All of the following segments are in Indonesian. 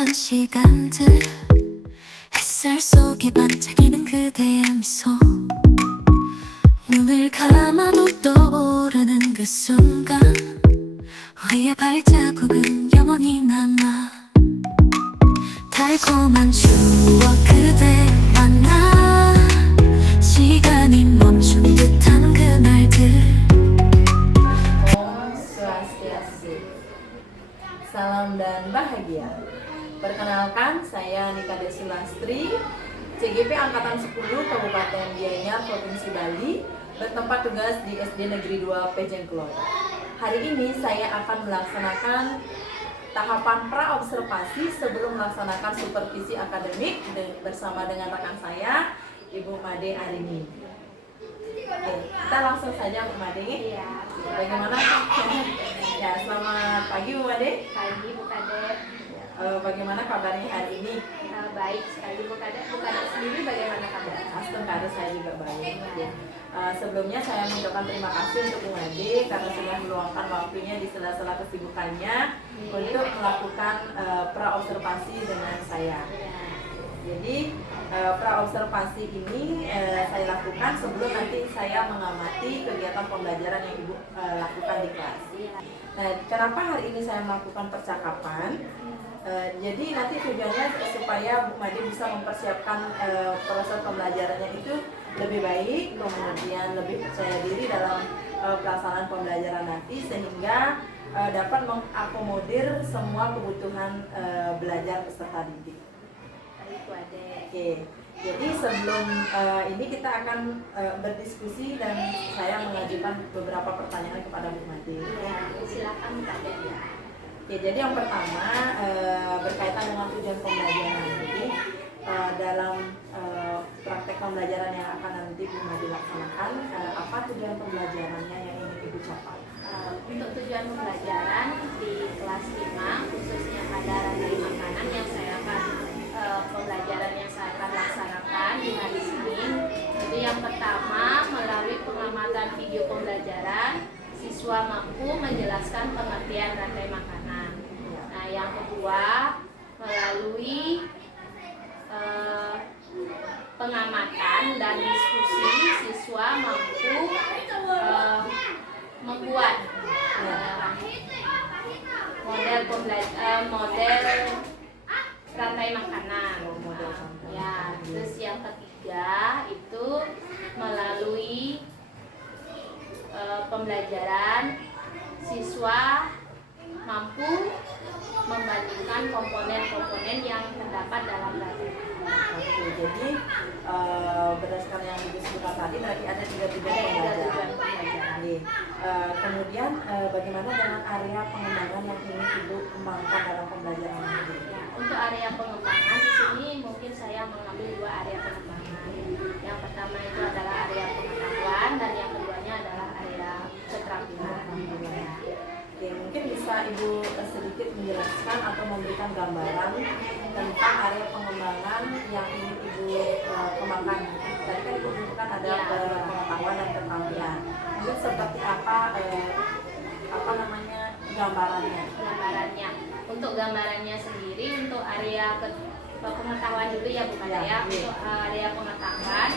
행복한 시간들 햇살 속에 반짝이는 그대의 미소 눈을 감아도 떠오르는 그 순간 우리의 발자국은 영원히 남아 달콤한 추억 그대 만나 시간이 멈춘 듯한 그날들 Om Swastiastu. Salam dan bahagia. Perkenalkan, saya Nika Desi Lastri, CGP Angkatan 10 Kabupaten Gianyar, Provinsi Bali, bertempat tugas di SD Negeri 2 Pejengkelon. Hari ini saya akan melaksanakan tahapan pra-observasi sebelum melaksanakan supervisi akademik bersama dengan rekan saya, Ibu Made Arini. Oke, kita langsung saja Bu Made. Iya. Bagaimana? Ya, selamat pagi Bu Made. Pagi Bu Kades. Bagaimana kabarnya hari ini? Baik sekali Bu Kades. Bu Kades sendiri bagaimana kabar? Alhamdulillah saya juga baik. Sebelumnya saya mengucapkan terima kasih untuk Bu Made karena sudah meluangkan waktunya di sela-sela kesibukannya untuk melakukan pra-observasi dengan saya. Jadi pra-observasi ini saya lakukan sebelum nanti saya mengamati kegiatan pembelajaran yang Ibu lakukan di kelas. Nah, kenapa hari ini saya melakukan percakapan? Jadi nanti tujuannya supaya Bu Made bisa mempersiapkan proses pembelajarannya itu lebih baik, kemudian lebih percaya diri dalam pelaksanaan pembelajaran nanti sehingga dapat mengakomodir semua kebutuhan belajar peserta didik. Oke, jadi sebelum ini kita akan berdiskusi dan saya mengajukan beberapa pertanyaan kepada Bu Made. Ya, silakan Kak Desi. Oke, jadi yang pertama berkaitan dengan tujuan pembelajaran. Jadi dalam praktek pembelajaran yang akan nanti Bu Made laksanakan, apa tujuan pembelajarannya yang ingin Ibu capai? Untuk tujuan pembelajaran di kelas 5 khususnya pada rantai makanan yang saya akan pembelajaran yang saya akan laksanakan di hari Senin. Jadi yang pertama, melalui pengamatan video pembelajaran, siswa mampu menjelaskan pengertian rantai makanan. Nah, yang kedua, melalui pengamatan dan diskusi, siswa mampu membuat model rantai makanan. Ya, terus yang ketiga itu melalui pembelajaran siswa mampu membandingkan komponen-komponen yang terdapat dalam rantai. Oke, jadi berdasarkan yang Ibu sebutkan tadi berarti ada tiga tujuan pembelajaran. Kemudian bagaimana dengan area pengembangan yang ingin Ibu kembangkan dalam pembelajaran ini? Ya, untuk area pengembangan di sini mungkin saya mengambil dua area pengembangan. Yang pertama itu adalah area pengetahuan dan yang keduanya adalah area keterampilan. Oke, mungkin bisa Ibu sedikit menjelaskan atau memberikan gambaran tentang area pengembangan yang ingin Ibu kembangkan. Tadi kan Ibu sebutkan ada pengetahuan dan keterampilan. Mungkin seperti apa gambarannya? Untuk gambarannya sendiri untuk area pengetahuan dulu ya Bu Kades ya. Untuk area pengetahuan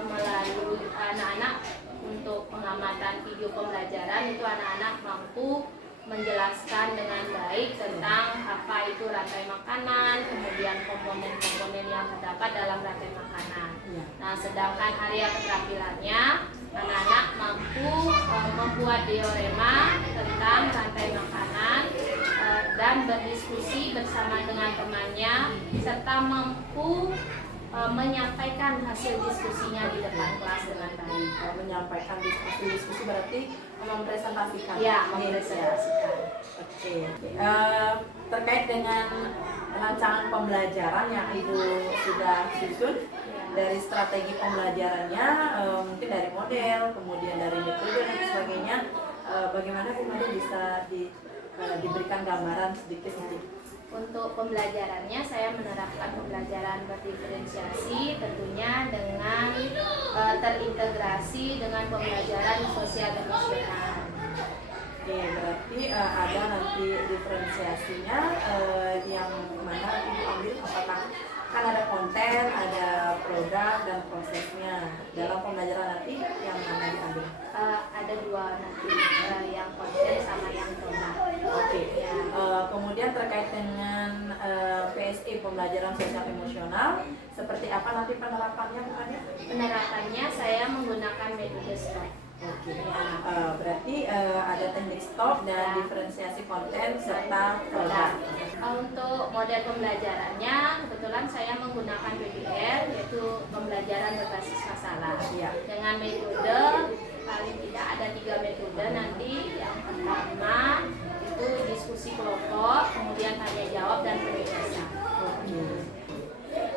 melalui anak-anak untuk pengamatan video pembelajaran itu anak-anak mampu menjelaskan dengan baik tentang apa itu rantai makanan, kemudian komponen-komponen yang terdapat dalam rantai makanan. Nah, sedangkan area keterampilannya anak-anak mampu membuat diorema tentang rantai makanan dan berdiskusi bersama dengan temannya serta mampu menyampaikan hasil diskusinya di depan kelas dengan baik. Menyampaikan diskusi berarti mempresentasikan. Ya, mempresentasikan. Oke. Terkait dengan rancangan pembelajaran yang Ibu sudah susun, dari strategi pembelajarannya, mungkin dari model, kemudian dari metode dan sebagainya, bagaimana Bu Made bisa diberikan gambaran sedikit? Untuk pembelajarannya saya menerapkan pembelajaran berdiferensiasi tentunya dengan terintegrasi dengan pembelajaran sosial emosional. Oke, berarti ada nanti diferensiasinya yang mana ibu ambil apakah kan ada konten, ada produk dan prosesnya. Dalam pembelajaran nanti yang mana diambil? Ada dua nanti, yang konten sama yang produk. Oke. Ya. Kemudian terkait dengan PSE pembelajaran sosial emosional, seperti apa nanti penerapannya bukannya? Penerapannya saya menggunakan metode STOP. Oke. Berarti ada teknik stop dan diferensiasi konten serta produk. Untuk model pembelajarannya kebetulan saya menggunakan PBL, yaitu pembelajaran berbasis masalah. Iya. Dengan metode paling tidak ada 3 metode nanti. Yang pertama itu diskusi kelompok, kemudian tanya jawab dan penulisan. Oke.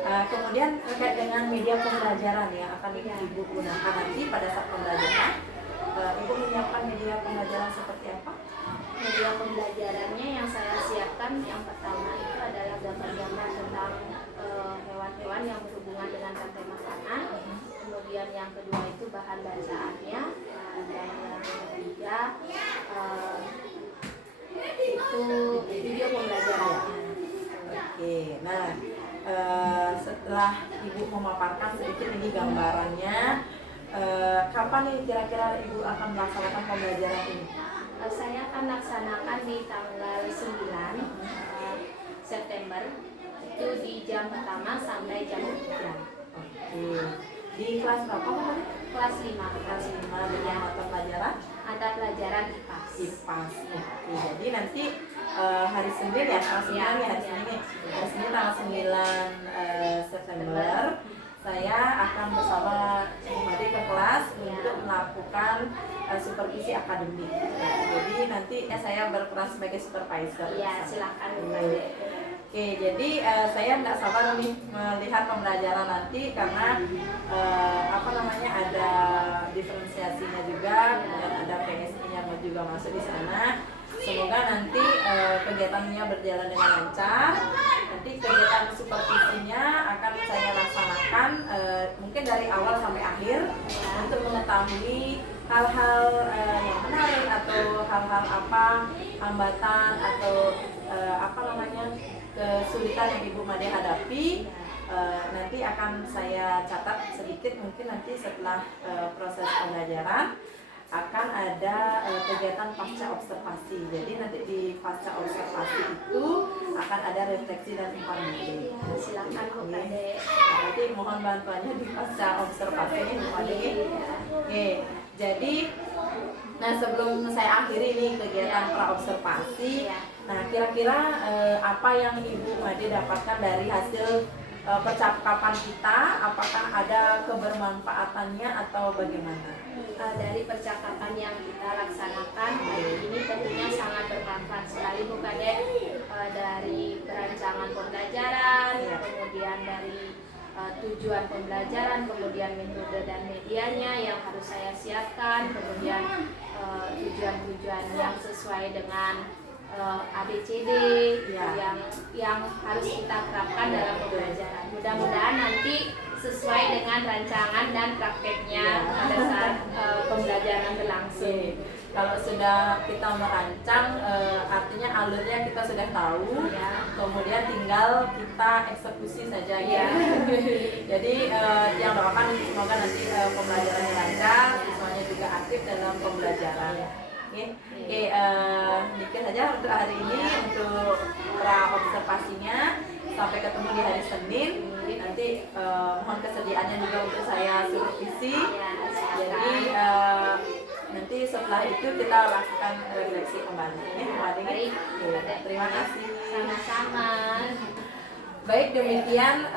Kemudian terkait dengan media pembelajaran yang akan ibu gunakan nanti pada saat pembelajaran, ibu menyiapkan media pembelajaran seperti apa? Media pembelajarannya yang saya siapkan yang pertama itu adalah gambar-gambar tentang hewan-hewan yang berhubungan dengan rantai makanan. Kemudian yang kedua itu bahan bacaannya, dan yang ketiga itu video pembelajarannya. Oke, nah setelah ibu memaparkan sedikit ini gambarannya, kapan nih kira-kira ibu akan melaksanakan pembelajaran ini? Saya akan laksanakan di tanggal 9 September, itu di jam pertama sampai jam 3. Oke, di kelas berapa tadi? Kelas 5. Kelas 5 dengan mata pelajaran? Ada pelajaran IPAS. IPAS. Oke, jadi nanti hari Senin ya, tanggal 9 ya, hari Senin nih. Hari Senin tanggal 9 September saya akan bersama Ibu Made ke kelas untuk melakukan supervisi akademik. Jadi nanti saya berperan sebagai supervisor. Iya, silakan Bu Oke. Made. Oke, jadi saya tidak sabar nih melihat pembelajaran nanti karena ada diferensiasinya juga dan ada PSI-nya juga masuk di sana. Semoga nanti kegiatannya berjalan dengan lancar. Nanti kegiatan supervisinya akan saya laksanakan mungkin dari awal sampai akhir untuk mengetahui hal-hal yang menarik atau hal-hal apa hambatan atau kesulitan yang Ibu Made hadapi. Nanti akan saya catat sedikit, mungkin nanti setelah proses pembelajaran akan ada kegiatan pasca observasi. Jadi nanti di pasca observasi itu akan ada refleksi dan umpan balik. Silakan Bu Made. Nanti mohon bantuannya di pasca observasi ini Bu Made. Oke, jadi sebelum saya akhiri nih kegiatan pra observasi, nah kira-kira apa yang Ibu Made dapatkan dari hasil percakapan kita? Apakah ada kebermanfaatannya atau bagaimana? Dari percakapan yang kita laksanakan hari ini tentunya sangat bermanfaat sekali Bu Kade, dari perancangan pembelajaran, kemudian dari tujuan pembelajaran, kemudian metode dan medianya yang harus saya siapkan, kemudian tujuan-tujuan yang sesuai dengan ABCD yang harus kita terapkan dalam pembelajaran. Mudah-mudahan nanti sesuai dengan rancangan dan prakteknya pada saat pembelajaran berlangsung. Kalau sudah kita merancang, artinya alurnya kita sudah tahu, kemudian tinggal kita eksekusi saja ya. Jadi yang doakan semoga nanti pembelajarannya lancar, siswanya juga aktif dalam pembelajaran. Oke, dikit saja untuk hari ini untuk pra observasinya. Sampai ketemu di hari Senin. Nanti mohon kesediaannya juga untuk saya supervisi. Jadi nanti setelah itu kita lakukan refleksi kembali. Terima kasih. Sama-sama. Baik, demikian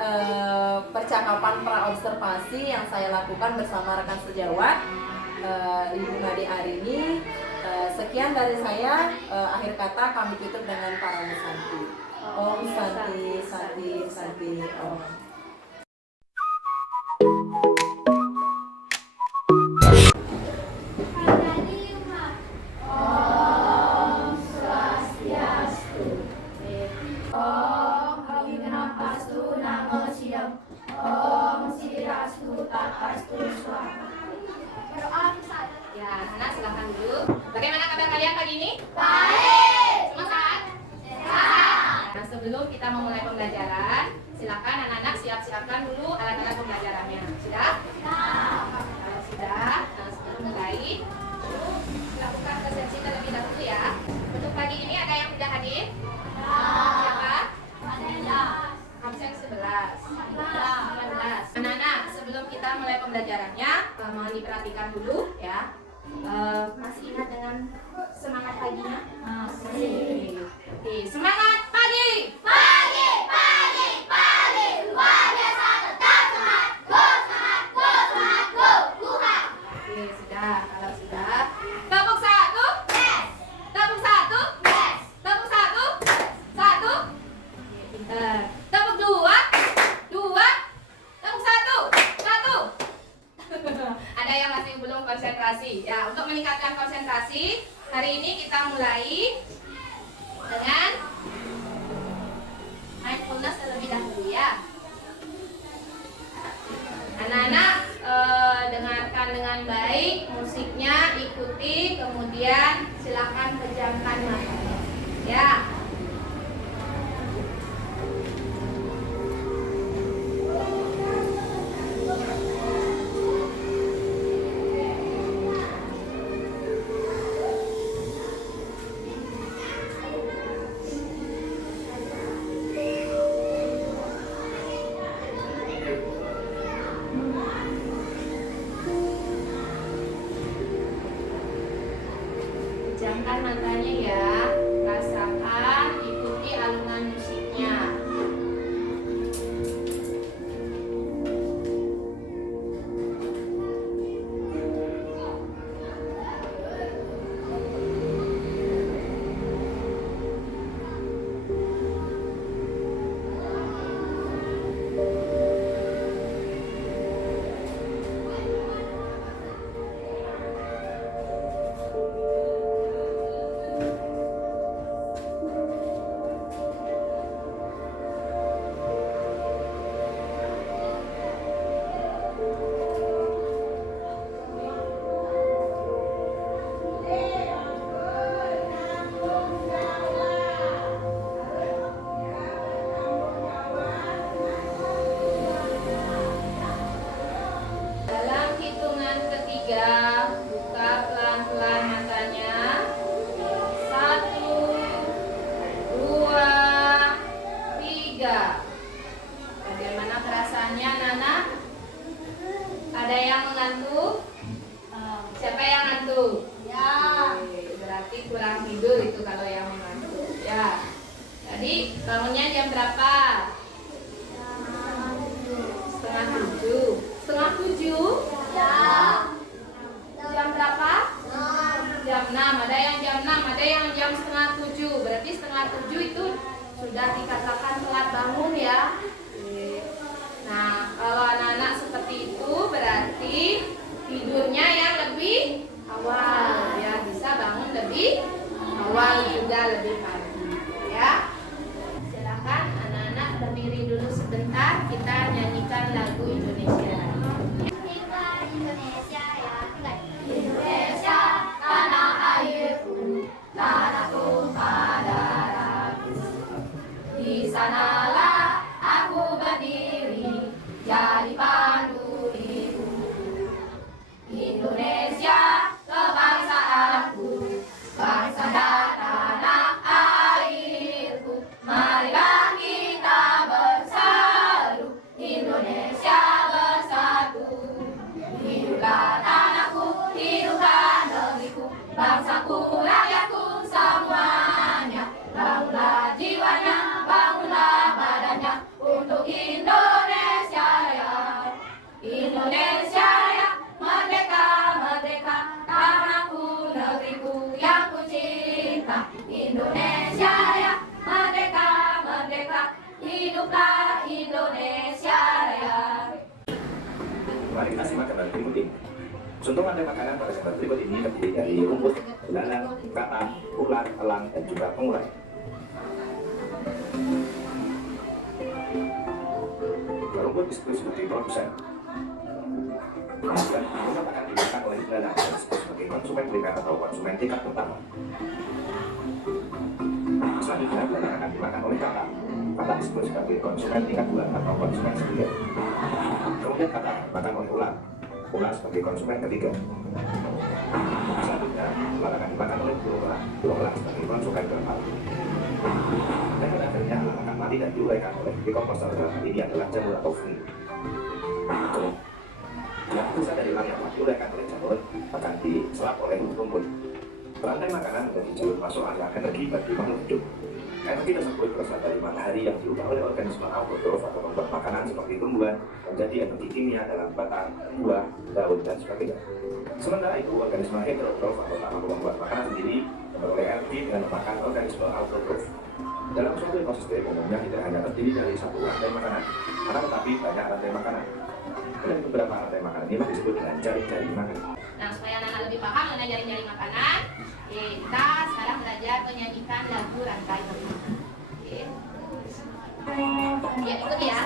percakapan pra observasi yang saya lakukan bersama rekan sejawat Ibu Made Arini. Sekian dari saya, akhir kata kami tutup dengan para Santi. Om Santi, Santi, Santi, Om. Om Swastiastu. Om Abhinapastu Namo Siddham. Om Sirastu Tatastu Swaha. Ya, Hana silahkan dulu. Bagaimana kabar kalian pagi ini? Baik. Semua sehat? Sehat. Nah, sebelum kita memulai pembelajaran, silakan anak-anak siap-siapkan dulu alat-alat pembelajarannya. Sudah? Kalau sudah, nah sebelum mulai, lakukan presensi terlebih dahulu ya. Untuk pagi ini ada yang sudah hadir? Siapa? Absen 11. 15. Anak-anak, sebelum kita mulai pembelajarannya, mohon diperhatikan dulu ya. Masih ingat dengan semangat paginya? Masih. Oke, semangat pagi! Pagi, pagi, pagi, luar biasa, tetap semangat, go semangat, go semangat, go, Tuhan. Oke, sudah. Kalau sudah, tepuk satu, yes. Tepuk satu, yes. Tepuk satu, satu. Oke, pintar. Tepuk dua, dua. Tepuk satu, satu. Ada yang masih belum konsentrasi. Ya, untuk meningkatkan konsentrasi, hari ini kita mulai dengan mindfulness terlebih dahulu ya. Anak-anak dengarkan dengan baik musiknya, ikuti, kemudian silakan pejamkan matanya. Ya. Pejamkan matanya ya, rasakan, ikuti alunan musiknya. Dalam hitungan ketiga, buka pelan-pelan matanya. 1, 2, 3. Bagaimana perasaannya, Nana? Ada yang mengantuk? Siapa yang ngantuk? Ya. Berarti kurang tidur itu kalau yang mengantuk. Ya. Jadi bangunnya jam berapa? Setengah 7. Setengah 7? Ya. Jam berapa? Jam 6. Ada yang jam 6, ada yang jam setengah 7. Berarti setengah 7 itu sudah dikatakan telat bangun ya. Nah, kalau anak-anak seperti itu berarti tidurnya yang lebih awal ya, bisa bangun lebih awal juga lebih pagi ya. Silakan anak-anak berdiri dulu sebentar, kita nyanyikan lagu Indonesia. Indonesia, tanah airku, tanah tumpah darahku. Di sanalah aku berdiri, jadi pandu hidup. Indonesia, kebangsaanku, bangsa dan tanah airku. Marilah kita bersatu, Indonesia bersatu. Hiduplah tanahku, hiduplah negeriku, bangsaku, rakyatku semuanya. Bangunlah jiwanya, bangunlah badannya untuk Indonesia ya. Indonesia ya, merdeka, merdeka, tanahku, negeriku yang ku cinta. Indonesia ya, merdeka, merdeka, hiduplah Indonesia ya. Mari kita simak kembali berikut ini. Suntungan dan makanan pada saat berikut ini terdiri dari rumput, belalang, kata, ular, elang, dan juga pengurai. Rumput disebut sebagai produsen. Kemudian rumput akan dimakan oleh belalang dan disebut sebagai sebagai konsumen primer atau konsumen tingkat pertama. Selanjutnya, barang akan dimakan oleh kakak. Kakak disebut sebagai konsumen tingkat 2 atau konsumen sekunder. Kemudian kakak dimakan oleh ular. Ular sebagai konsumen ketiga. Selanjutnya, ular akan dimakan oleh berulang. Berulang sebagai konsumen keempat. Dan pada akhirnya ular akan mati dan diuraikan oleh dekomposer. Ini adalah jamur atau fungi. Yang sisa dari ular yang mati diuraikan oleh jamur akan diserap oleh rumput. Rantai makanan menjadi jalur masuk area energi bagi makhluk hidup. Energi tersebut berasal dari matahari yang diubah oleh organisme autotrof atau membuat makanan seperti tumbuhan menjadi energi kimia dalam batang, buah, daun, dan sebagainya. Sementara itu, organisme heterotrof atau tak mampu membuat makanan sendiri memperoleh energi dengan memakan organisme autotrof. Dalam suatu ekosistem umumnya tidak hanya terdiri dari satu rantai makanan, akan tetapi banyak rantai makanan. Dan beberapa rantai makanan ini disebut dengan jaring-jaring makanan. Nah, supaya anak-anak lebih paham mengenai jaring-jaring makanan, kita sekarang belajar menyanyikan lagu rantai makanan. Ya, ikut ya.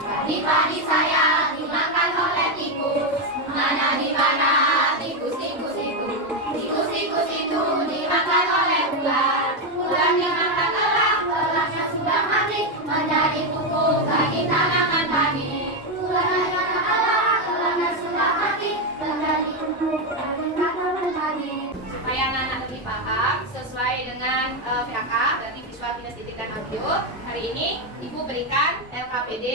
Padi-padi saya dimakan oleh tikus. Mana di mana tikus-tikus itu. Tikus-tikus itu dimakan oleh ular. Ular dimakan elang, elangnya sudah mati menjadi pupuk bagi tanaman padi. Ular dimakan elang, elangnya sudah mati menjadi pupuk bagi tanaman padi. Supaya anak-anak lebih paham sesuai dengan VK, berarti visual kinestetik dan audio. Hari ini Ibu berikan LKPD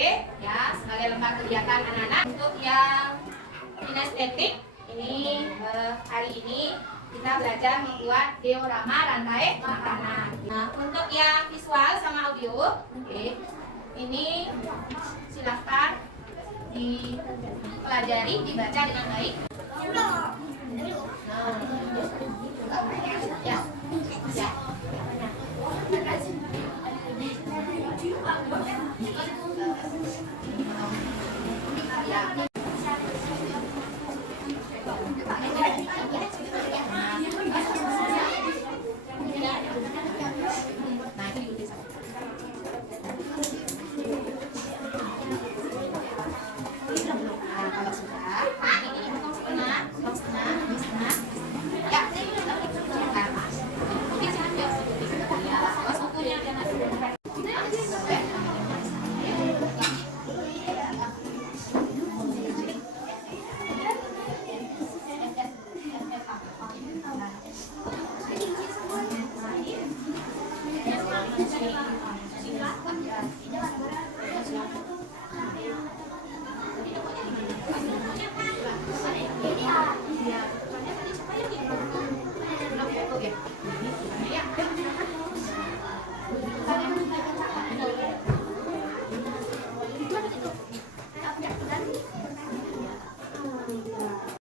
ya sebagai lembar kegiatan anak-anak. Untuk yang kinestetik ini hari ini kita belajar membuat diorama rantai makanan. Nah, untuk yang visual sama audio, ini silahkan dipelajari, dibaca dengan baik. Ya. Ya. Nah, itu diikuti sama. Nah, kalau sudah, ini potong setengah, ini setengah. Ya, silakan. Mungkin jangan biar seperti ya. Awas ukurnya jangan.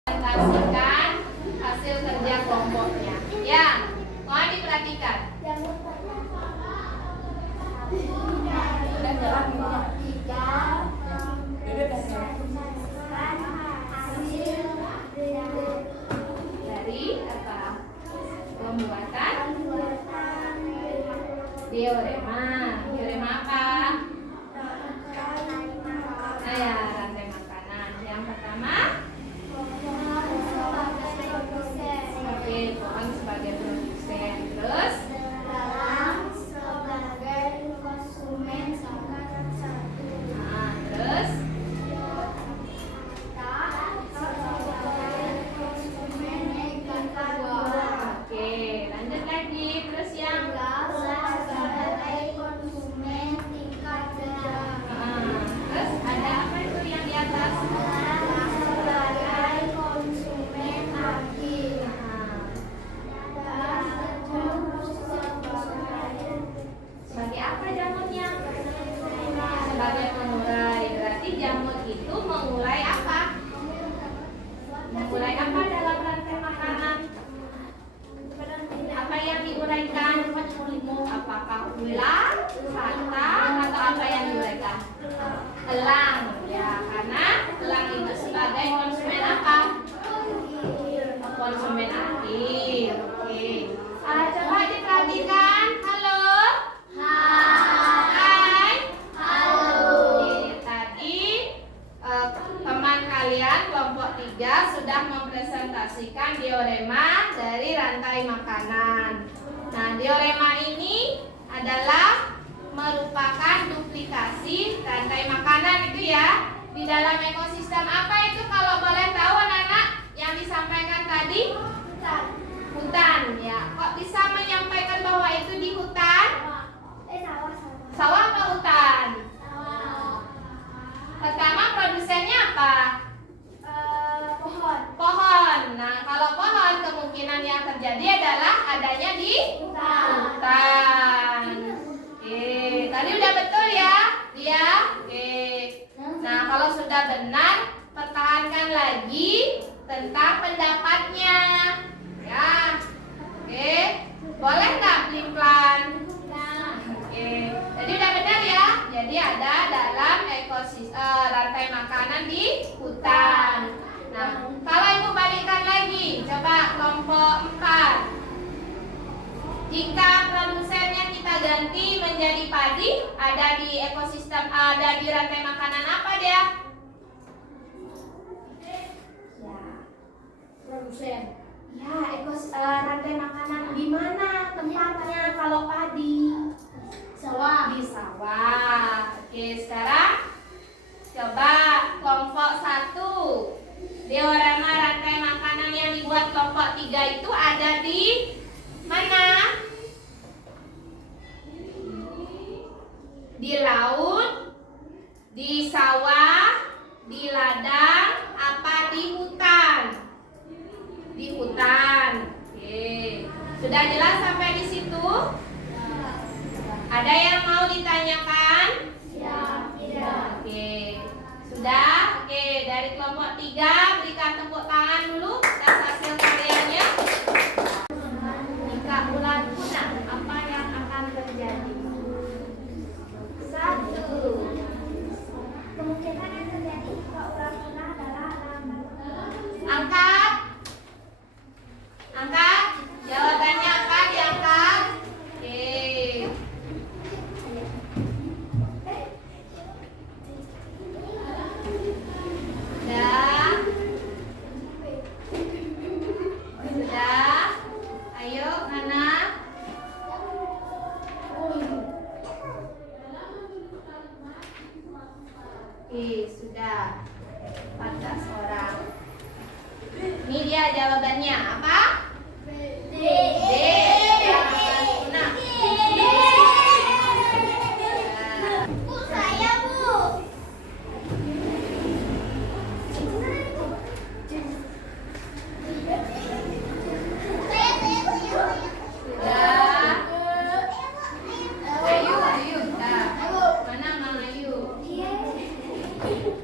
Presentasikan hasil kerja kelompoknya. Ya, mohon diperhatikan. Dari apa? Pembuatan diorema. Diorema apa? Nah, ya, rantai makanan. Yang pertama, oke, pohon sebagai produsen. Terus, nah, terus, oke, lanjut lagi. Terus yang terus ada apa itu yang di atas? Sebagai apa jamurnya? Sebagai pengurai. Berarti jamur itu mengurai apa? Mengurai apa dalam rantai makanan? Apa yang diuraikan? Apakah gula, santan, atau apa yang diuraikan? Elang, ya, karena elang itu sebagai konsumen apa? Konsumen akhir. Oke. Coba diperhatikan. Halo. Hai. Halo. Oke, tadi teman kalian sekalian, kelompok 3 sudah mempresentasikan diorema dari rantai makanan. Nah, diorema ini adalah merupakan duplikasi rantai makanan itu ya. Di dalam ekosistem apa itu kalau boleh tahu anak-anak yang disampaikan tadi? Hutan ya. Kok bisa menyampaikan bahwa itu di hutan? Sawah apa hutan? Pertama produsennya apa? Pohon. Nah, kalau pohon kemungkinan yang terjadi adalah adanya di hutan. Oke, tadi udah betul ya? Dia. Oke. Nah, kalau sudah benar, pertahankan lagi tentang pendapatnya. Ya. Oke. Boleh nggak pelan-pelan? Oke. Jadi udah benar ya? Jadi ada dalam ekosistem rantai makanan di hutan. Nah, kalau ibu balikkan lagi, coba kelompok 4. Jika produsennya kita ganti menjadi padi, ada di ekosistem, ada di rantai makanan apa dia? Ya, produsen. Ya, rantai makanan di mana tempatnya kalau padi? Sawah. Di sawah. Oke, sekarang coba kelompok 1. Diorama rantai makanan yang dibuat kelompok 3 itu ada di mana? Di laut, di sawah, di ladang, apa di hutan? Di hutan. Oke. Sudah jelas sampai di situ? Ada yang mau ditanyakan? Ya, tidak. Oke. Sudah? Oke, dari kelompok 3 berikan tepuk tangan dulu atas hasil karyanya. Jika ular punah, apa yang akan terjadi? 1. Kemungkinan yang terjadi jika ular punah adalah Angkat. Angkat. Jawabannya apa? Diangkat. Oke. Sudah. Sudah. Ayo, Nana. Oke, sudah. 14 orang. Ini dia jawabannya. Apa? D. Yang akan punah. Bu, saya Bu. Sudah. Ayu. Dah. Mana Mang Ayu?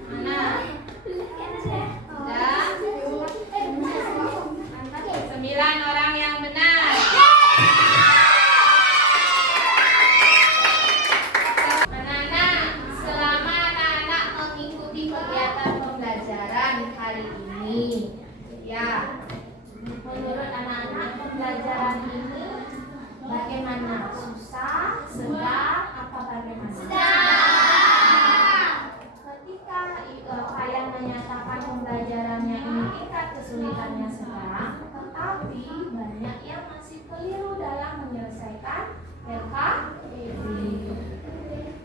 Mana? Sudah. 9 orang yang benar. Anak-anak, selama anak-anak mengikuti kegiatan pembelajaran kali ini, ya, menurut anak-anak pembelajaran ini bagaimana? Susah, sedang, apa bagaimana? Ketika kalian menyatakan pembelajarannya ini tingkat kesulitannya sedang, tetapi banyak yang masih keliru dalam menyelesaikan LKPD.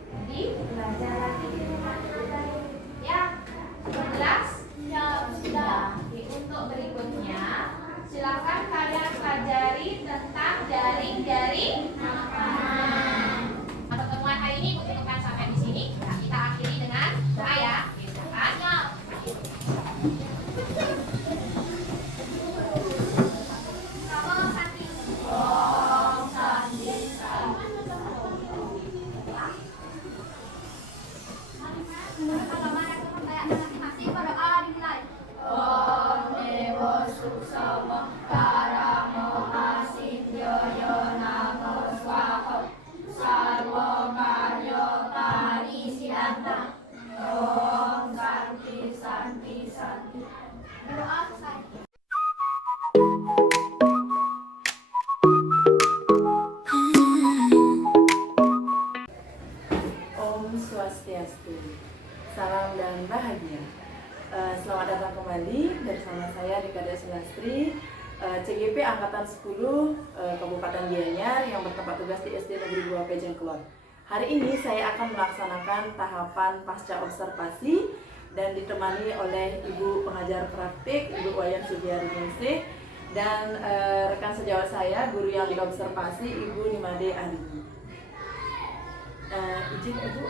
Jadi belajar lagi di rumah guys. Ya, jelas? Ya, sudah. Oke, untuk berikutnya silakan kalian pelajari tentang jaring-jaring makanan. Pertemuan hari ini bukan sampai di sini. Nah, kita akhiri dengan doa ya. Silakan. Om Swastiastu. Salam dan bahagia. selamat datang kembali bersama saya Dikade Sulastri, CGP Angkatan 10 Kabupaten Gianyar yang bertempat tugas di SD Negeri 2 Pejengkelon. Hari ini saya akan melaksanakan tahapan pasca observasi dan ditemani oleh Ibu Pengajar Praktik, Ibu Wayan Sugiarningsih, dan rekan sejawat saya, guru yang diobservasi, Ibu Nimade Arini. Izin Ibu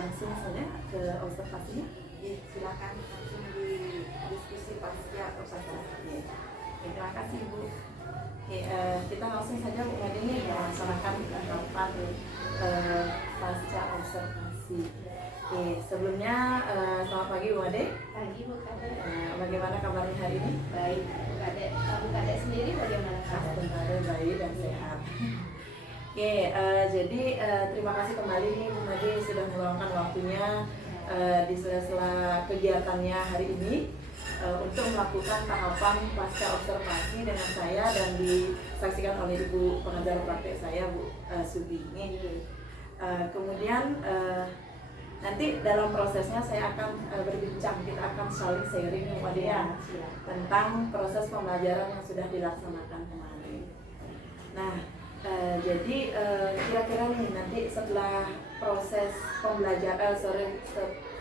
langsung saja ke observasinya. Silakan langsung di diskusi pasca observasi. Terima kasih Ibu. Kita langsung saja Bu Made ini melaksanakan tahapan pasca observasi. Sebelumnya selamat pagi Bu Made. Pagi Bu Kade. Bagaimana kabarnya hari ini? Baik Bu Kade. Bu Kade sendiri bagaimana kabar? Alhamdulillah baik dan sehat. Jadi terima kasih kembali nih Bu Made sudah meluangkan waktunya di sela-sela kegiatannya hari ini untuk melakukan tahapan pasca observasi dengan saya dan disaksikan oleh Ibu Pengajar Praktik saya Bu Sugi. Kemudian nanti dalam prosesnya saya akan berbincang, kita akan saling sharing Bu Made ya tentang proses pembelajaran yang sudah dilaksanakan kemarin. Nah, jadi kira-kira nih nanti setelah proses pembelajaran,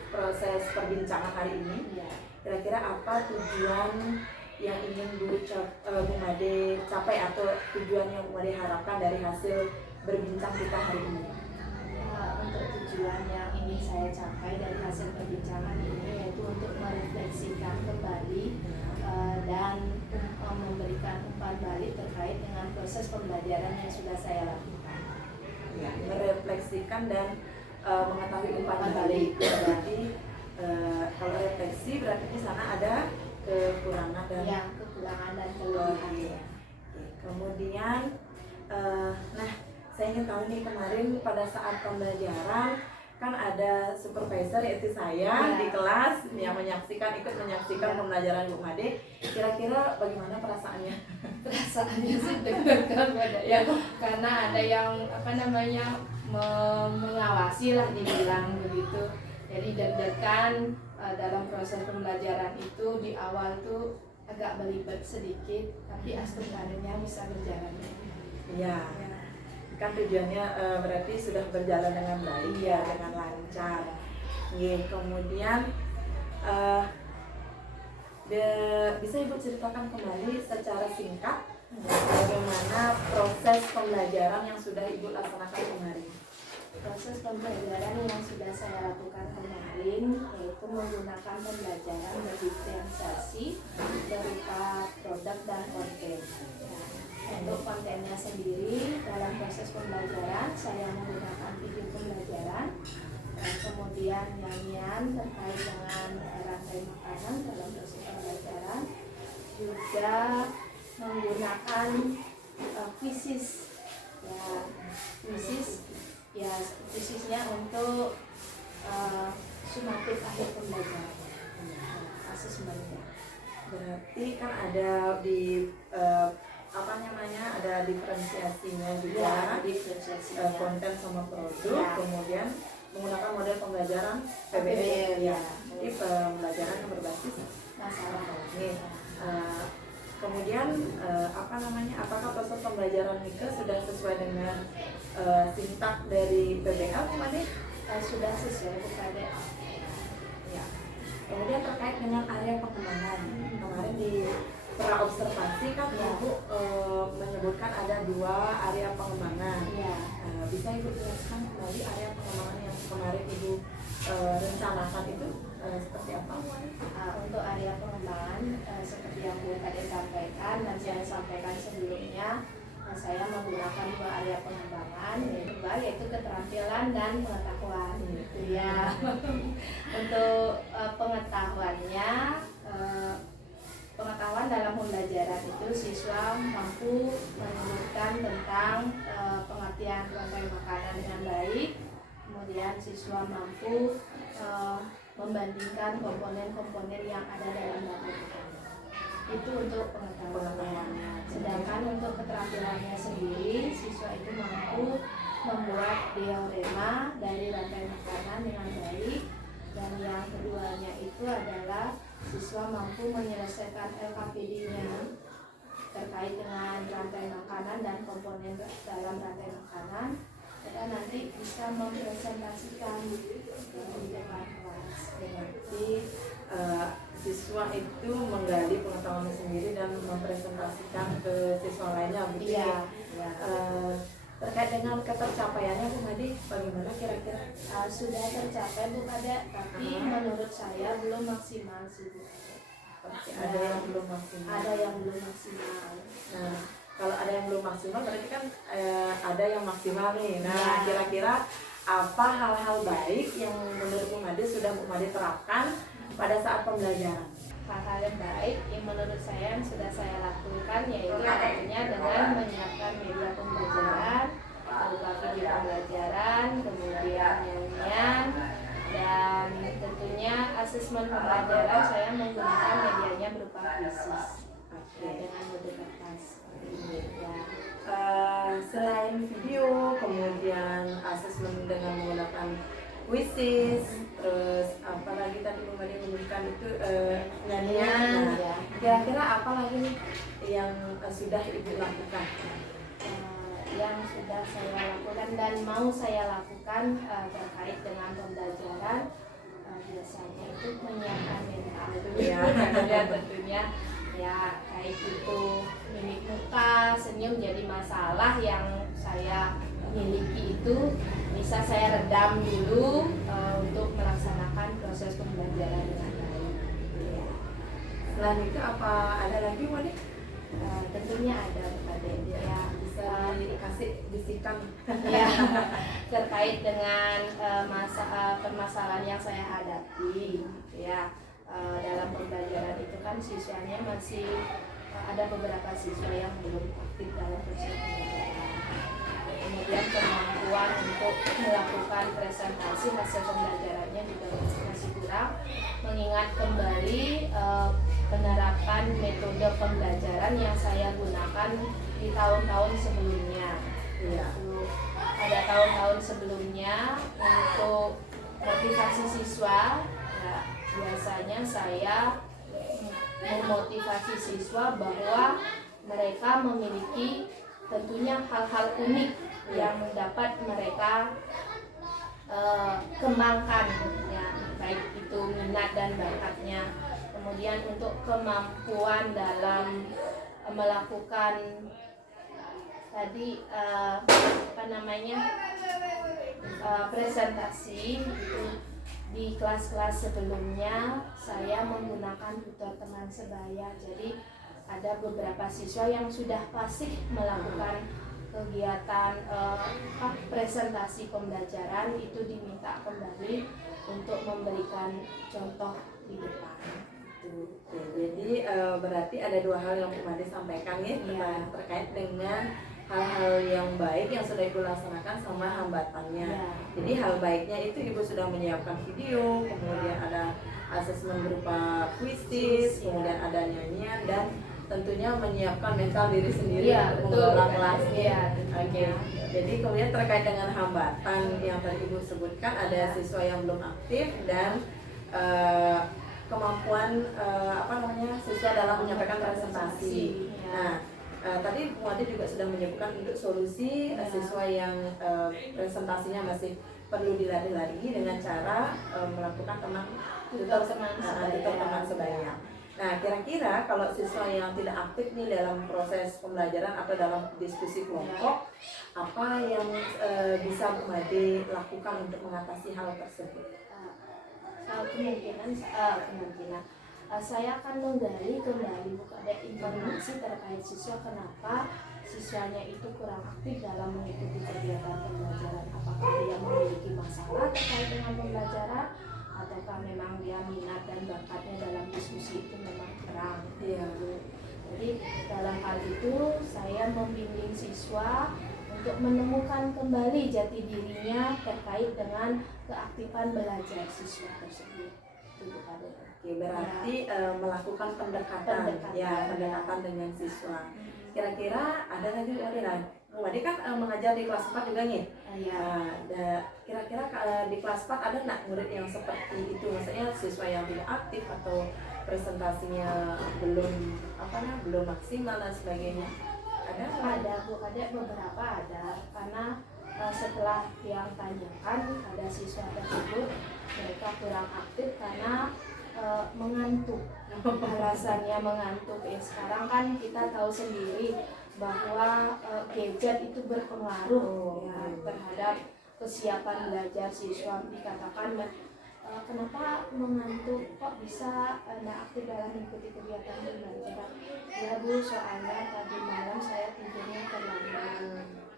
proses perbincangan hari ini, kira-kira apa tujuan yang ingin Bu Made capai atau tujuan yang Bu Made harapkan dari hasil berbincang kita hari ini? Untuk tujuan yang ingin saya capai dari hasil perbincangan ini yaitu untuk merefleksikan kembali dan memberikan umpan balik terkait dengan proses pembelajaran yang sudah saya lakukan. Ya, merefleksikan dan mengetahui umpan balik. Berarti kalau refleksi berarti di sana ada kekurangan dan kekurangan dan kelebihan. Kemudian, nah saya ingin tahu nih kemarin pada saat pembelajaran kan ada supervisor yaitu saya di kelas yang ikut menyaksikan pembelajaran Bu Made. Kira-kira bagaimana perasaannya? Perasaannya sih deg-degan ya, karena ada yang mengawasi lah dibilang begitu. Jadi deg-degan dalam proses pembelajaran itu di awal tuh agak belibet sedikit, tapi akhirnya bisa berjalan. Iya. Kan tujuannya berarti sudah berjalan dengan baik ya, dengan lancar. Kemudian bisa Ibu ceritakan kembali secara singkat bagaimana proses pembelajaran yang sudah Ibu laksanakan kemarin? Proses pembelajaran yang sudah saya lakukan kemarin yaitu menggunakan pembelajaran berdiferensiasi berupa produk dan konten. Untuk kontennya sendiri dalam proses pembelajaran saya menggunakan video pembelajaran, kemudian nyanyian terkait dengan rantai makanan dalam proses pembelajaran, juga menggunakan fisisnya untuk sumatif akhir pembelajaran, asesmennya. Berarti kan ada di ada diferensiasinya juga, konten sama produk, kemudian menggunakan model pembelajaran PBL ya. Jadi pembelajaran yang berbasis masalah. Kemudian apakah proses pembelajaran Mika sudah sesuai dengan sintak dari PBL Bu Made? Sudah sesuai Bu Kade. Ya. Kemudian terkait dengan area pengembangan, kemarin di praobservasi kan Ibu menyebutkan ada 2 area pengembangan. Bisa Ibu jelaskan kembali area pengembangan yang kemarin Ibu rencanakan itu seperti apa? Untuk area pengembangan seperti yang Bu Kade sampaikan dan saya sampaikan sebelumnya, saya menggunakan 2 area pengembangan yaitu keterampilan dan pengetahuan. Ya. Untuk pengetahuannya, pengetahuan dalam pembelajaran itu siswa mampu menyebutkan tentang pengertian rantai makanan dengan baik, kemudian siswa mampu membandingkan komponen-komponen yang ada dalam rantai makanan. Itu untuk pengetahuannya. Sedangkan untuk keterampilannya sendiri, siswa itu mampu membuat diorema dari rantai makanan dengan baik, dan yang keduanya itu adalah siswa mampu menyelesaikan LKPD-nya terkait dengan rantai makanan dan komponen dalam rantai makanan, kita nanti bisa mempresentasikan di depan kelas. Berarti siswa itu menggali pengetahuan sendiri dan mempresentasikan ke siswa lainnya, begitu Iya. ya? Terkait dengan ketercapaiannya Bu Made, bagaimana kira-kira? Sudah tercapai Bu Kade, tapi menurut saya belum maksimal sih Bu. Seperti ada yang belum maksimal. Ada yang belum maksimal. Nah, kalau ada yang belum maksimal berarti kan ada yang maksimal nih. Nah, Ya. kira-kira apa hal-hal baik yang menurut Bu Made sudah Bu Made terapkan pada saat pembelajaran? Hal-hal yang baik yang menurut saya yang sudah saya lakukan yaitu tentunya dengan menyiapkan media pembelajaran, berupa video pembelajaran, kemudian nyanyian, dan tentunya asesmen pembelajaran saya menggunakan medianya berupa quizzes ya, dengan mode kertas seperti ini ya. Selain video, kemudian asesmen dengan menggunakan quizzes, terus apalagi tadi Bu Made menyebutkan itu nyanyian. Nah, Ya. kira-kira apa lagi nih yang sudah Ibu lakukan? Yang sudah saya lakukan dan mau saya lakukan terkait dengan pembelajaran, biasanya itu menyiapkan mental dulu Ya. ya tentunya ya, kayak itu mimik muka, senyum jadi masalah yang saya miliki itu bisa saya redam dulu untuk melaksanakan proses pembelajaran dengan baik. Ya. Selain itu apa ada lagi Bu Made? Tentunya ada pada ya. Bisa dikasih bisikan. Ya, terkait dengan permasalahan yang saya hadapi ya, dalam pembelajaran itu kan siswanya masih ada beberapa siswa yang belum aktif dalam proses pembelajaran, kemudian kemampuan untuk melakukan presentasi hasil pembelajarannya juga masih kurang, mengingat kembali penerapan metode pembelajaran yang saya gunakan di tahun-tahun sebelumnya. Iya. Pada tahun-tahun sebelumnya untuk motivasi siswa ya, biasanya saya memotivasi siswa bahwa mereka memiliki tentunya hal-hal unik yang dapat mereka kembangkan ya, baik itu minat dan bakatnya, kemudian untuk kemampuan dalam melakukan tadi presentasi itu. Di kelas-kelas sebelumnya saya menggunakan tutor teman sebaya, jadi ada beberapa siswa yang sudah fasih melakukan kegiatan presentasi pembelajaran, itu diminta kembali untuk memberikan contoh di depan. Oke, jadi berarti ada dua hal yang Bu Made sampaikan ya, Iya. terkait dengan hal-hal yang baik yang sudah Ibu laksanakan sama hambatannya. Iya. Jadi hal baiknya itu Ibu sudah menyiapkan video, kemudian ada asesmen berupa quizzes, Iya. kemudian ada nyanyian, dan tentunya menyiapkan mental diri sendiri Iya, untuk betul. mengelola kelasnya. Iya, Oke. tentunya. Jadi kemudian terkait dengan hambatan yang tadi Ibu sebutkan, ada siswa yang belum aktif dan kemampuan siswa dalam menyampaikan presentasi. Ya. Nah, tadi Bu Made juga sudah menyebutkan untuk solusi siswa yang presentasinya masih perlu dilatih lagi dengan cara melakukan tutor teman sebaya. Nah, kira-kira kalau siswa yang tidak aktif nih dalam proses pembelajaran atau dalam diskusi kelompok, apa yang bisa Bu Made lakukan untuk mengatasi hal tersebut? Kemungkinan saya akan menggali kembali ada informasi terkait siswa, kenapa siswanya itu kurang aktif dalam mengikuti kegiatan pembelajaran, apakah dia memiliki masalah terkait dengan pembelajaran ataukah memang dia minat dan bakatnya dalam diskusi itu memang kurang. Iya. Jadi dalam hal itu saya membimbing siswa untuk menemukan kembali jati dirinya terkait dengan keaktifan belajar siswa tersebut. Itu ada. Oke, berarti melakukan pendekatan dengan siswa. Kira-kira ada lagi Bu Made kan mengajar di kelas 4 juga nih. Kira-kira di kelas 4 ada nggak murid yang seperti itu, maksudnya siswa yang tidak aktif atau presentasinya belum maksimal dan sebagainya? Ada Bu, ada beberapa ada, karena setelah yang tanyakan ada siswa tersebut mereka kurang aktif karena mengantuk. Alasannya mengantuk ya, sekarang kan kita tahu sendiri bahwa gadget itu berpengaruh ya terhadap kesiapan belajar siswa. Dikatakan kenapa mengantuk, kok bisa tidak aktif dalam mengikuti kegiatan belajar? Ya Bu, soalnya tadi malam saya tidurnya terlambat.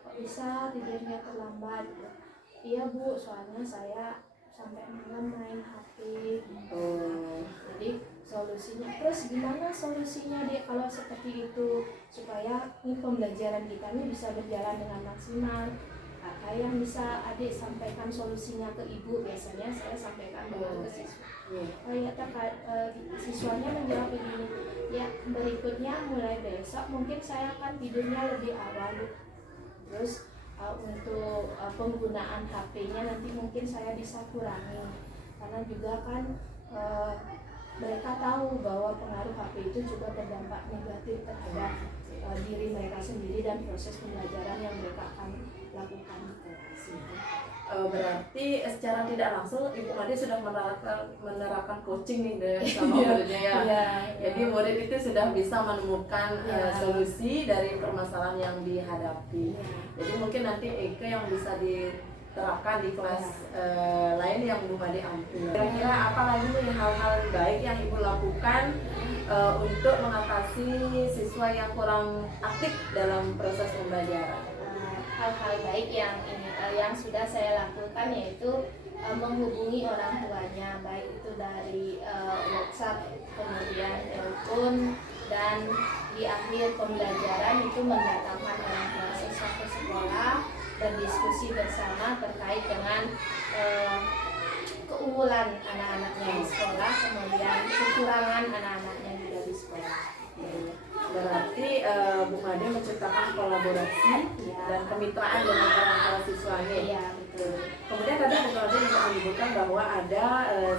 Kok bisa tidurnya terlambat? Iya Bu, soalnya saya sampai malam main HP. Jadi solusinya, terus gimana solusinya dia kalau seperti itu supaya ini pembelajaran kita ini bisa berjalan dengan maksimal? Yang bisa adik sampaikan solusinya ke ibu, biasanya saya sampaikan ke siswa. Siswanya menjawab begini, ya berikutnya mulai besok mungkin saya akan tidurnya lebih awal. Terus untuk penggunaan HP-nya nanti mungkin saya bisa kurangi, karena juga kan mereka tahu bahwa pengaruh HP itu juga berdampak negatif terhadap diri mereka sendiri dan proses pembelajaran yang mereka akan lakukan di kelas. Berarti secara tidak langsung Ibu Made sudah menerapkan coaching nih dari sama muridnya ya. Jadi murid itu sudah bisa menemukan solusi dari permasalahan yang dihadapi. Jadi mungkin nanti Eke yang bisa diterapkan di kelas lain yang Ibu Made ambil. Kira-kira apa lagi nih hal-hal baik yang Ibu lakukan untuk mengatasi siswa yang kurang aktif dalam proses pembelajaran? Hal-hal baik yang sudah saya lakukan yaitu menghubungi orang tuanya, baik itu dari WhatsApp, kemudian telepon, dan di akhir pembelajaran itu mendatangkan orang tua siswa ke sekolah, berdiskusi bersama terkait dengan keunggulan anak-anaknya di sekolah, kemudian kekurangan anak-anaknya juga di sekolah. Berarti Bu Made menciptakan kolaborasi dan kemitraan dengan orang tua siswanya. Iya, betul. Kemudian tadi Bu Made juga menyebutkan bahwa ada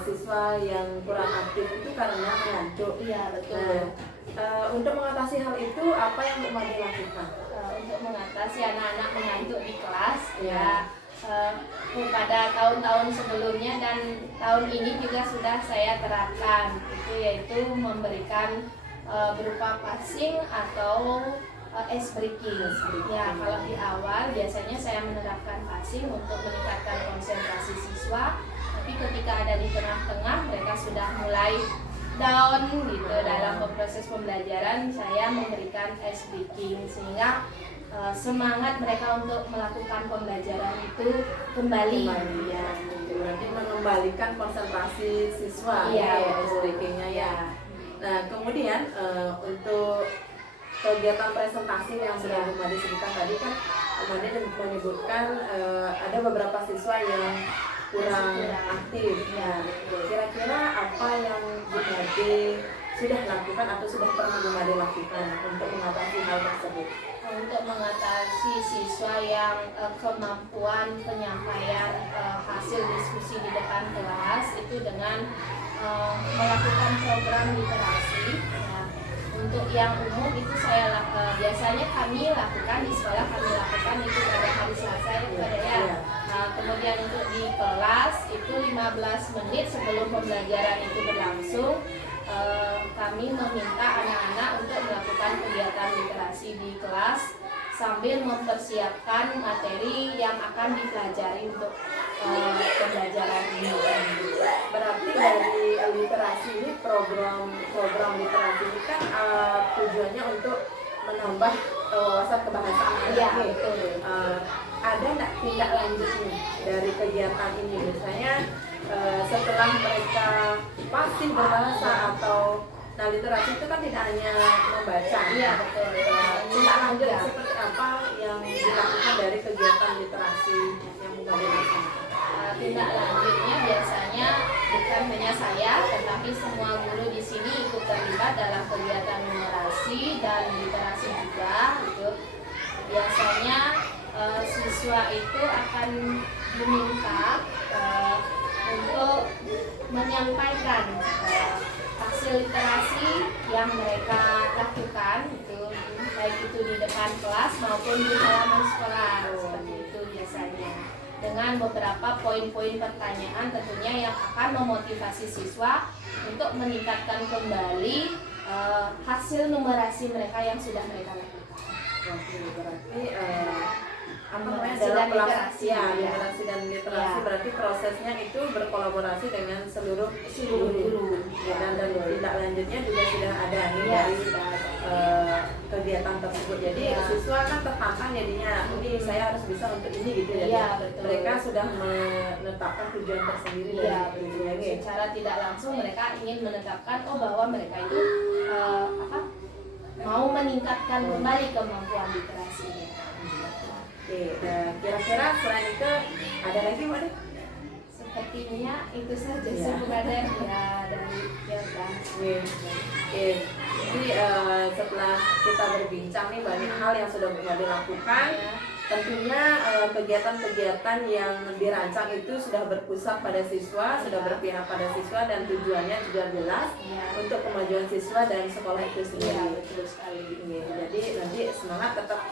siswa yang kurang aktif itu karena mengantuk. Iya, betul. Untuk mengatasi hal itu apa yang Bu Made lakukan? Untuk mengatasi anak-anak mengantuk di kelas pada tahun-tahun sebelumnya dan tahun ini juga sudah saya terapkan, itu yaitu memberikan berupa passing atau ice breaking. Ya, kalau di awal biasanya saya menerapkan passing untuk meningkatkan konsentrasi siswa, tapi ketika ada di tengah-tengah mereka sudah mulai down gitu dalam proses pembelajaran, saya memberikan ice breaking sehingga semangat mereka untuk melakukan pembelajaran itu kembali. Ya, berarti mengembalikan konsentrasi siswa ice breakingnya ya. Nah, kemudian untuk kegiatan presentasi yang sudah Bu Made sebutkan tadi kan Bu Made menyebutkan ada beberapa siswa yang kurang aktif. Ya, kira-kira apa yang Bu Made sudah lakukan atau sudah pernah Bu Made lakukan untuk mengatasi hal tersebut? Untuk mengatasi siswa yang kemampuan penyampaian hasil diskusi di depan kelas itu dengan melakukan program literasi. Untuk yang umum itu saya biasanya kami lakukan di sekolah, kami lakukan itu pada hari Selasa ya. Kemudian untuk di kelas itu 15 menit sebelum pembelajaran itu berlangsung, kami meminta anak-anak untuk melakukan kegiatan literasi di kelas sambil mempersiapkan materi yang akan dipelajari untuk pembelajaran ini. Berarti dari literasi ini program literasi ini kan tujuannya untuk menambah wawasan kebangsaan anak. Iya, betul. Ada nggak tindak lanjutnya dari kegiatan ini? Misalnya setelah mereka pasti berbahasa atau literasi itu kan tidak hanya membaca. Iya, betul. Tindak lanjut seperti apa yang dilakukan dari kegiatan literasi yang Bu Made lakukan? Tindak lanjutnya biasanya bukan hanya saya, tetapi semua guru di sini ikut terlibat dalam kegiatan numerasi dan literasi juga. Gitu. Biasanya siswa itu akan diminta untuk menyampaikan hasil literasi yang mereka lakukan itu baik itu di depan kelas maupun di halaman sekolah seperti itu biasanya, dengan beberapa poin-poin pertanyaan tentunya yang akan memotivasi siswa untuk meningkatkan kembali hasil numerasi mereka yang sudah mereka lakukan. Oke, berarti apa namanya Numerasi dalam dan literasi, ya, ya. literasi dan literasi Ya. berarti prosesnya itu berkolaborasi dengan seluruh Guru. dan tindak lanjutnya juga sudah ada nih Ya, dari sudah ada. kegiatan tersebut. Jadi Ya. siswa kan tertantang jadinya, ini saya harus bisa untuk ini gitu ya. Iya, betul. Mereka sudah menetapkan tujuan tersendiri Iya, dari betul. tujuannya. Secara tidak langsung mereka ingin menetapkan bahwa mereka itu mau meningkatkan kembali kemampuan literasinya. Oke, dan kira-kira selain itu ada lagi Mbak Dek? Sepertinya itu saja Iya. sih Bung Ade, ya dari Yoga. Oke, jadi setelah kita berbincang nih banyak hal yang sudah Mbak Dek lakukan. Tentunya kegiatan-kegiatan yang dirancang itu sudah berpusat pada siswa, sudah berpihak pada siswa dan tujuannya juga jelas untuk kemajuan siswa dan sekolah itu Iya, sendiri. betul sekali. Jadi nanti semangat tetap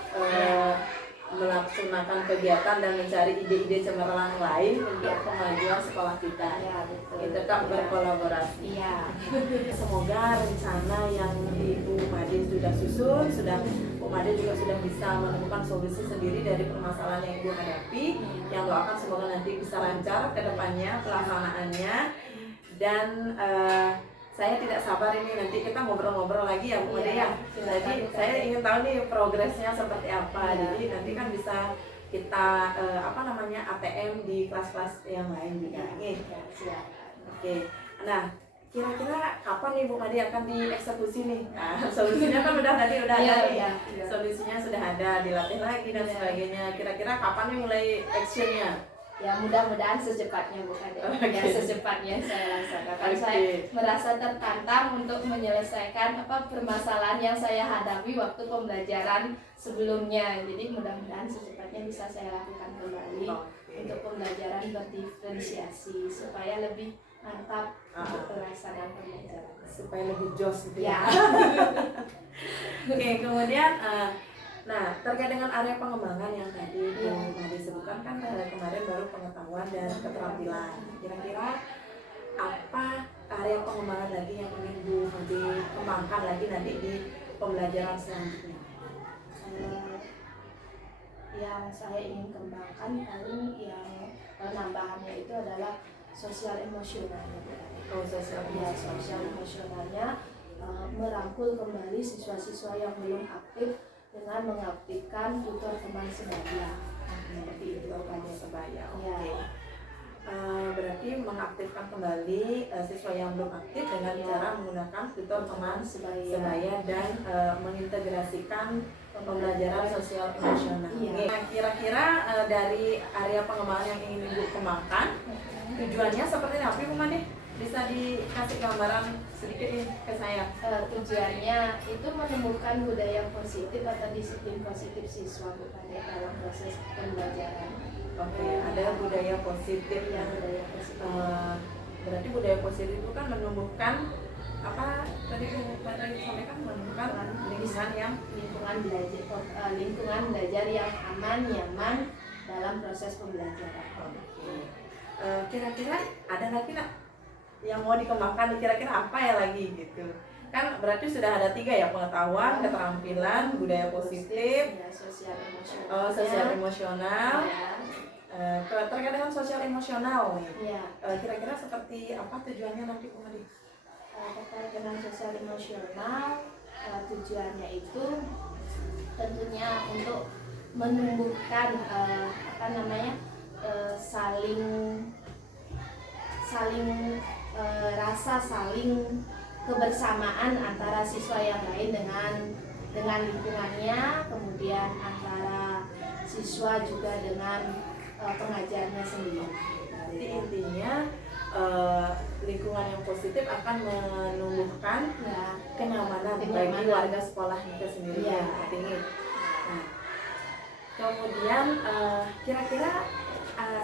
melaksanakan kegiatan dan mencari ide-ide cemerlang lain untuk kemajuan sekolah kita. Iya, betul. Kita tetap berkolaborasi. Iya. Semoga rencana yang Ibu Made sudah susun, Bu Made juga sudah bisa menemukan solusi sendiri dari permasalahan yang Ibu hadapi. Yang doakan semoga nanti bisa lancar ke depannya pelaksanaannya. Dan saya tidak sabar ini nanti kita ngobrol-ngobrol lagi ya Bu Made ya. Jadi saya ingin tahu nih progresnya seperti apa. Jadi nanti kan bisa kita ATM di kelas-kelas yang lain juga. Oke. Nah, kira-kira kapan nih Bu Made akan dieksekusi nih? Nah, solusinya kan udah tadi udah ada nih. Iya. Solusinya sudah ada, dilatih lagi dan sebagainya. Kira-kira kapan nih mulai actionnya? Ya mudah-mudahan secepatnya bukan ya. Ya secepatnya saya laksanakan. Oke. Saya merasa tertantang untuk menyelesaikan permasalahan yang saya hadapi waktu pembelajaran sebelumnya. Jadi mudah-mudahan secepatnya bisa saya lakukan kembali untuk pembelajaran berdiferensiasi supaya lebih mantap untuk pelaksanaan pembelajaran. Supaya lebih jos gitu Ya. Oke, kemudian nah terkait dengan area pengembangan yang tadi Bu Made sebutkan kan kemarin baru pengetahuan dan keterampilan. Kira-kira apa area pengembangan lagi yang ingin Bu Made kembangkan lagi nanti di pembelajaran selanjutnya? Yang saya ingin kembangkan paling yang penambahannya itu adalah sosial emosional. Sosial emosionalnya merangkul kembali siswa-siswa yang belum aktif dengan mengaktifkan tutor teman sebaya. Seperti itu pada sebaya. Ya. Berarti mengaktifkan kembali siswa yang belum aktif dengan cara menggunakan tutor teman sebaya dan mengintegrasikan pembelajaran sosial emosional. Nah, kira-kira dari area pengembangan yang ingin Ibu kembangkan, tujuannya seperti apa Bu Made? Bisa dikasih gambaran sedikit nih ke saya. Tujuannya itu menumbuhkan budaya positif atau disiplin positif siswa bukan dalam proses pembelajaran. Oke, ada budaya positif Ya, budaya positif. Berarti budaya positif itu kan menumbuhkan apa tadi Bu Made sampaikan, menumbuhkan lingkungan yang lingkungan belajar yang aman, nyaman dalam proses pembelajaran. Kira-kira ada lagi nggak yang mau dikembangkan? Kira-kira apa ya lagi gitu? Kan berarti sudah ada 3 ya, pengetahuan, keterampilan, budaya positif, Ya, sosial emosional. sosial emosional. Ya. Terkait dengan sosial emosional nih, Ya. kira-kira seperti apa tujuannya nanti Bu Made? Terkait dengan sosial emosional, tujuannya itu tentunya untuk menumbuhkan rasa saling kebersamaan antara siswa yang lain dengan lingkungannya, kemudian antara siswa juga dengan pengajarnya sendiri. Jadi intinya lingkungan yang positif akan menumbuhkan kenyamanan bagi warga sekolah itu sendiri. Ya. Artinya. Nah, kemudian kira-kira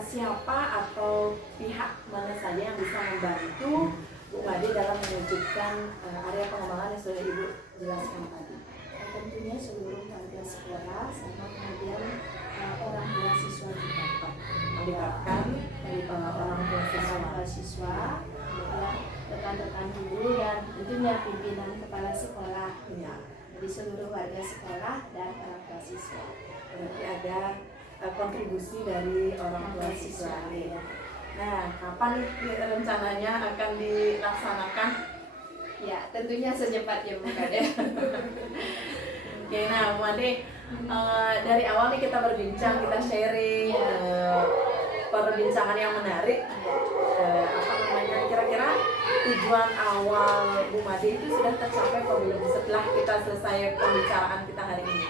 siapa atau pihak mana saja yang bisa membantu Bu Made dalam mewujudkan area pengembangan yang sudah Ibu jelaskan tadi? Tentunya seluruh warga sekolah sama kemudian orang tua siswa juga. Melibatkan orang tua siswa. Siswa, kemudian rekan-rekan guru dan tentunya pimpinan kepala sekolah. Ya, Jadi seluruh warga sekolah dan orang tua siswa. berarti ada kontribusi dari orang tua siswa. Ya. Nah, kapan rencananya akan dilaksanakan? Ya, tentunya secepatnya Bu Kades. Oke, nah Bu Made, dari awal nih kita berbincang, kita sharing perbincangan yang menarik. Apa namanya? Kira-kira tujuan awal Bu Made itu sudah tercapai atau belum setelah kita selesai pembicaraan kita hari ini?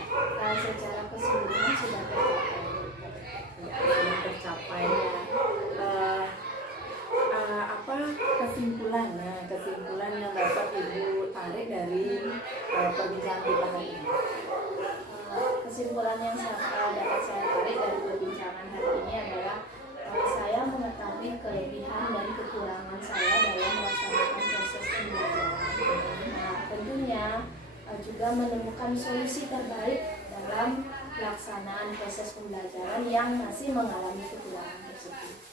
Secara keseluruhan sudah tercapai. Ya, sudah tercapai. Apa kesimpulan? Nah, kesimpulan yang dapat Ibu tarik dari perbincangan kita hari ini? Kesimpulan yang dapat saya tarik dari perbincangan hari ini adalah saya mengetahui kelebihan dan kekurangan saya dalam melaksanakan proses pembelajaran. Nah, tentunya juga menemukan solusi terbaik dalam pelaksanaan proses pembelajaran yang masih mengalami kekurangan tersebut.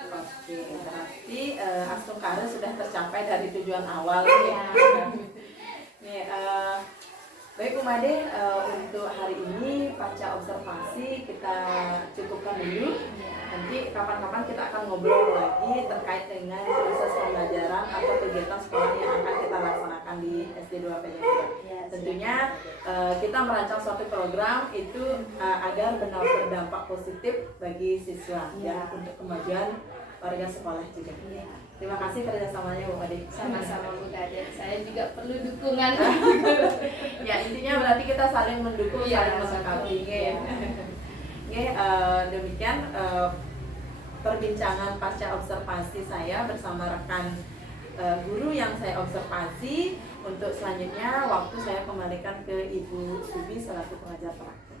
Oke, berarti Astungkara sudah tercapai dari tujuan awal. Ya. Nih, baik Bu Made, untuk hari ini pasca observasi kita cukupkan dulu. Nanti kapan-kapan kita akan ngobrol lagi terkait dengan proses pembelajaran atau kegiatan sekolah yang akan kita laksanakan di SD 2 Penyakit. Ya, Tentunya kita merancang suatu program itu agar benar berdampak positif bagi siswa Ya. dan untuk kemajuan warga sekolah juga. Ya. Terima kasih kerjasamanya Bu Made. Sama-sama Bu Kades. Saya juga perlu dukungan. Ya, intinya berarti kita saling mendukung, Iya, saling melengkapi. iya. Oke, demikian perbincangan pasca observasi saya bersama rekan guru yang saya observasi. Untuk selanjutnya waktu saya kembalikan ke Ibu Subi selaku pengajar praktek.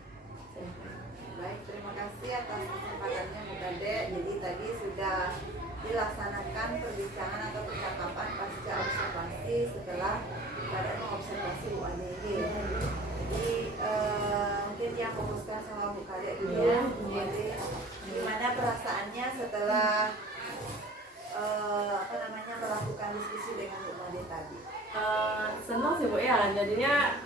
Baik, terima kasih atas kesempatannya Bu Kade. Jadi tadi sudah dilaksanakan perbincangan atau percakapan pasca observasi setelah pada mengobservasi UADG. Jadi mungkin yang fokuskan sama Bu Kade dulu. Iya. Jadi gimana perasaannya setelah melakukan diskusi dengan Bu Made tadi? Senang sih Bu ya, jadinya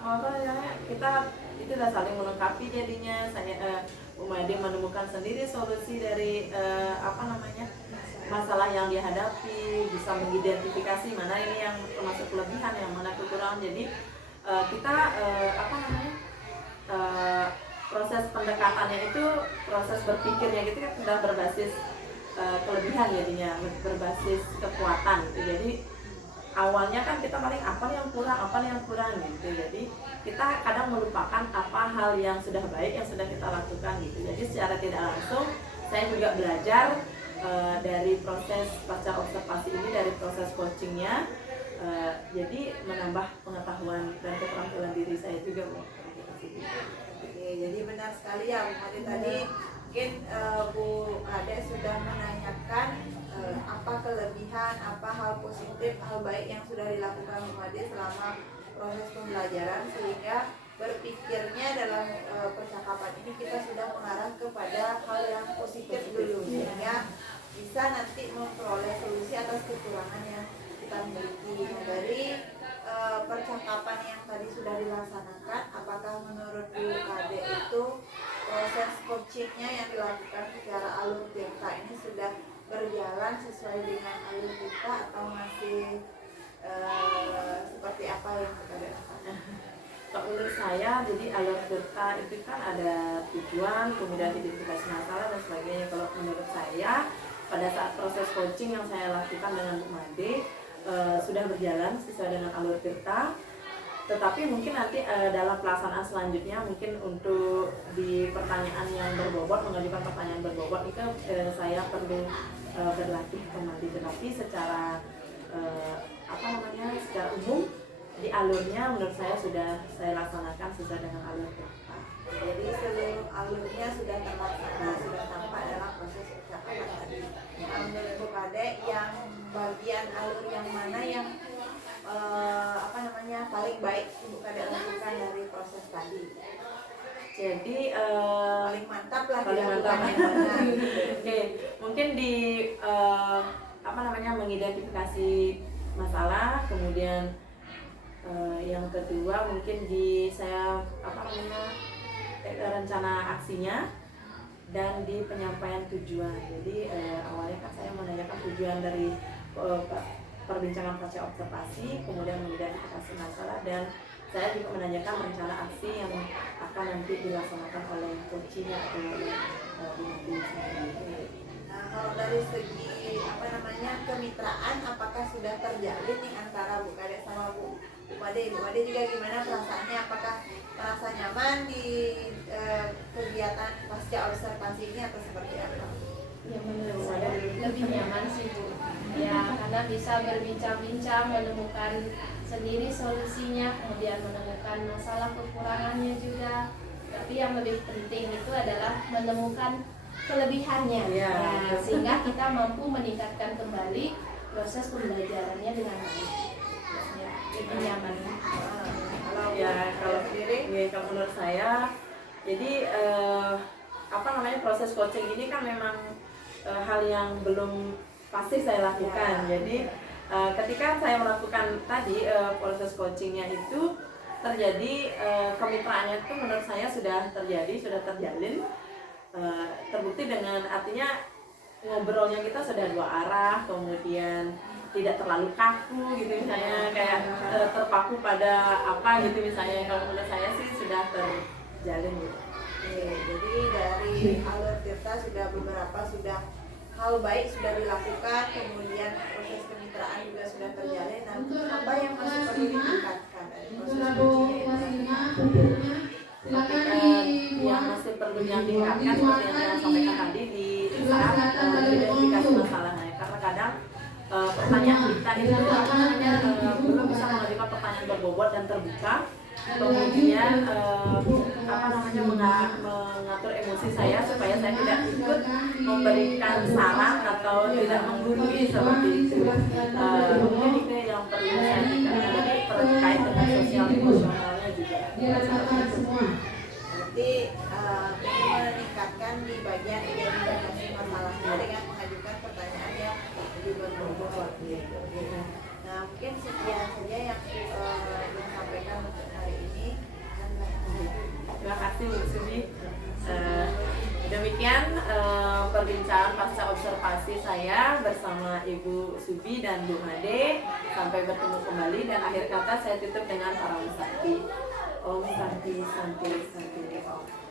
kita itu udah saling melengkapi jadinya. Saya Bu Made menemukan sendiri solusi dari masalah yang dihadapi, bisa mengidentifikasi mana ini yang termasuk kelebihan, yang mana kekurangan. Jadi kita proses pendekatannya itu, proses berpikirnya gitu kan sudah berbasis kelebihan jadinya, berbasis kekuatan gitu. Jadi awalnya kan kita paling apa yang kurang gitu. Jadi kita kadang melupakan apa hal yang sudah baik yang sudah kita lakukan gitu. Jadi secara tidak langsung saya juga belajar dari proses pasca observasi ini, dari proses coachingnya, jadi menambah pengetahuan dan keterampilan diri saya juga Bu. Oke, jadi benar sekali ya Bu Made tadi. Mungkin Bu Kade sudah menanyakan apa kelebihan, apa hal positif, hal baik yang sudah dilakukan Bu Made selama proses pembelajaran, sehingga berpikirnya dalam percakapan ini kita sudah mengarah kepada hal yang positif dulu, sehingga bisa nanti memperoleh solusi atas kekurangan yang kita miliki. Nah, dari percakapan yang tadi sudah dilaksanakan, apakah menurut Bu Kade itu proses coachingnya yang dilakukan secara alur delta ini sudah berjalan sesuai dengan alur kita atau masih seperti apa yang kita lakukan? Kalau menurut saya, jadi alur delta itu kan ada tujuan, kemudian identifikasi masalah dan sebagainya. Kalau menurut saya, pada saat proses coaching yang saya lakukan dengan Bu Made sudah berjalan sesuai dengan alur delta. Tetapi mungkin nanti dalam pelaksanaan selanjutnya, mungkin untuk di pertanyaan yang berbobot, mengajukan pertanyaan berbobot itu saya perlu berlatih kembali. Tetapi secara secara umum di alurnya menurut saya sudah saya laksanakan sesuai dengan alur delta. Jadi seluruh alurnya sudah terlaksana, sudah tampak dalam proses percakapan tadi. Menurut Bu Kade, yang bagian alur yang mana yang paling baik Ibu Kade lakukan dari proses tadi? Jadi Paling mantap lah paling dilakukan mantap. yang mana? Oke, mungkin di mengidentifikasi masalah, kemudian yang kedua mungkin di rencana aksinya, dan di penyampaian tujuan. Jadi awalnya kan saya menanyakan tujuan dari perbincangan pasca observasi, kemudian mengidentifikasi masalah, dan saya juga menanyakan rencana aksi yang akan nanti dilaksanakan oleh coachnya atau Bu sendiri. Nah, kalau dari segi kemitraan, apakah sudah terjalin nih antara Bu Kade sama Bu Made? Bu Made juga gimana perasaannya? Apakah merasa nyaman di kegiatan pasca observasi ini atau seperti apa? Ya, menurut saya lebih nyaman sih Bu, ya karena bisa berbincang-bincang, menemukan sendiri solusinya, kemudian menemukan masalah kekurangannya juga. Tapi yang lebih penting itu adalah menemukan kelebihannya, Ya. ya, sehingga kita mampu meningkatkan kembali proses pembelajarannya dengan baik. Ya, lebih nyaman. Kalau menurut saya, jadi proses coaching ini kan memang hal yang belum pasti saya lakukan. Jadi ketika saya melakukan tadi proses coachingnya itu terjadi, kemitraannya itu menurut saya sudah terjalin, terbukti dengan artinya ngobrolnya kita sudah dua arah, kemudian tidak terlalu kaku gitu, misalnya kayak terpaku pada apa gitu misalnya. Kalau menurut saya sih sudah terjalin gitu. Oke, jadi dari alur Tirta sudah hal baik sudah dilakukan, kemudian proses kemitraan juga sudah terjalin. Nah, apa yang masih perlu ditingkatkan dari proses coachingnya ini? Yang masih perlu ditingkatkan seperti yang saya sampaikan tadi di saat identifikasi masalahnya, karena kadang pertanyaan kita itu belum bisa mengajukan pertanyaan berbobot dan terbuka. Kemudian mengatur emosi saya supaya saya tidak ikut memberikan saran atau tidak menggurui seperti itu. Mungkin itu yang perlu saya tingkatkan. Jadi terkait dengan sosial emosionalnya juga. Berarti ingin meningkatkan di bagian identifikasi masalahnya dengan mengajukan pertanyaan yang lebih berbobot gitu. Nah, mungkin sekian saja yang disampaikan untuk hari ini. Terima kasih Bu Subi. Demikian perbincangan pasca observasi saya bersama Ibu Subi dan Bu Made. Sampai bertemu kembali, dan akhir kata saya tutup dengan Salam Sakti. Om Santi Santi Santi Om.